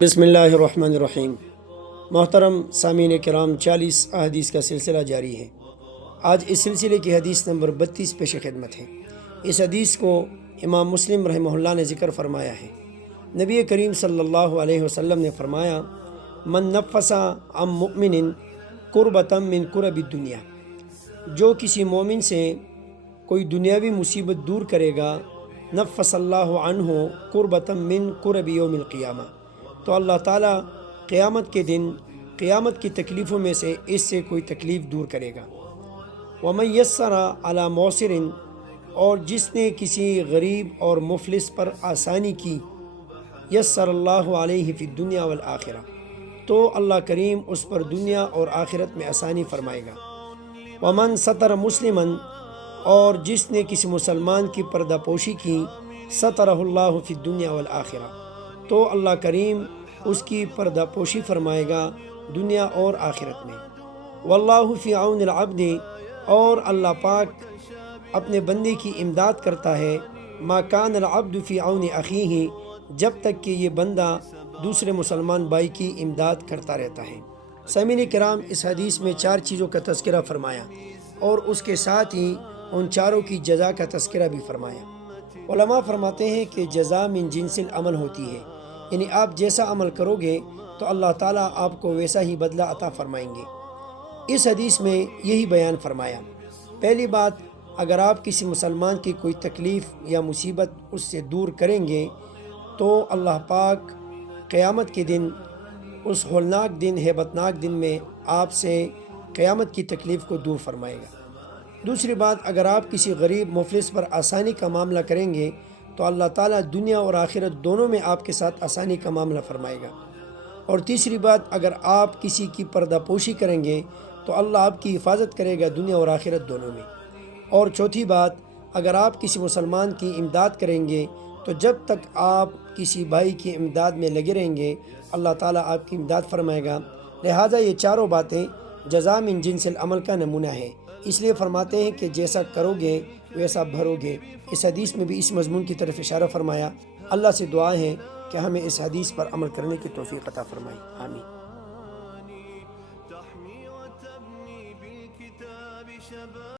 بسم اللہ الرحمن الرحیم۔ محترم سامعین کرام، 40 احادیث کا سلسلہ جاری ہے۔ آج اس سلسلے کی حدیث نمبر 32 پیش خدمت ہے۔ اس حدیث کو امام مسلم رحمہ اللہ نے ذکر فرمایا ہے۔ نبی کریم صلی اللہ علیہ وسلم نے فرمایا، من نفس عن مؤمن کربۃ من کرب الدنیا، جو کسی مومن سے کوئی دنیاوی مصیبت دور کرے گا، نفس اللہ عنہ کربۃ من کرب یوم القیامہ، تو اللہ تعالیٰ قیامت کے دن قیامت کی تکلیفوں میں سے اس سے کوئی تکلیف دور کرے گا۔ ومن یسر علی معسر، اور جس نے کسی غریب اور مفلس پر آسانی کی، یسر اللہ علیہ فی الدنیا والآخرہ، تو اللہ کریم اس پر دنیا اور آخرت میں آسانی فرمائے گا۔ ومن ستر مسلما، اور جس نے کسی مسلمان کی پردہ پوشی کی، سترہ اللہ فی الدنیا والآخرہ، تو اللہ کریم اس کی پردہ پوشی فرمائے گا دنیا اور آخرت میں۔ واللہ فی عون العبد، اور اللہ پاک اپنے بندے کی امداد کرتا ہے، ما کان العبد فی عون اخیہ، جب تک کہ یہ بندہ دوسرے مسلمان بھائی کی امداد کرتا رہتا ہے۔ سامعین کرام، اس حدیث میں 4 چیزوں کا تذکرہ فرمایا اور اس کے ساتھ ہی ان چاروں کی جزا کا تذکرہ بھی فرمایا۔ علماء فرماتے ہیں کہ جزا من جنس العمل ہوتی ہے، یعنی آپ جیسا عمل کرو گے تو اللہ تعالیٰ آپ کو ویسا ہی بدلہ عطا فرمائیں گے۔ اس حدیث میں یہی بیان فرمایا۔ پہلی بات، اگر آپ کسی مسلمان کی کوئی تکلیف یا مصیبت اس سے دور کریں گے تو اللہ پاک قیامت کے دن، اس ہولناک دن، ہیبتناک دن میں آپ سے قیامت کی تکلیف کو دور فرمائے گا۔ دوسری بات، اگر آپ کسی غریب مفلس پر آسانی کا معاملہ کریں گے تو اللہ تعالیٰ دنیا اور آخرت دونوں میں آپ کے ساتھ آسانی کا معاملہ فرمائے گا۔ اور تیسری بات، اگر آپ کسی کی پردہ پوشی کریں گے تو اللہ آپ کی حفاظت کرے گا دنیا اور آخرت دونوں میں۔ اور چوتھی بات، اگر آپ کسی مسلمان کی امداد کریں گے تو جب تک آپ کسی بھائی کی امداد میں لگے رہیں گے اللہ تعالیٰ آپ کی امداد فرمائے گا۔ لہٰذا یہ چاروں باتیں جزا من جنس العمل کا نمونہ ہے، اس لیے فرماتے ہیں کہ جیسا کرو گے ویسا بھرو گے۔ اس حدیث میں بھی اس مضمون کی طرف اشارہ فرمایا۔ اللہ سے دعا ہے کہ ہمیں اس حدیث پر عمل کرنے کی توفیق عطا فرمائے، آمین۔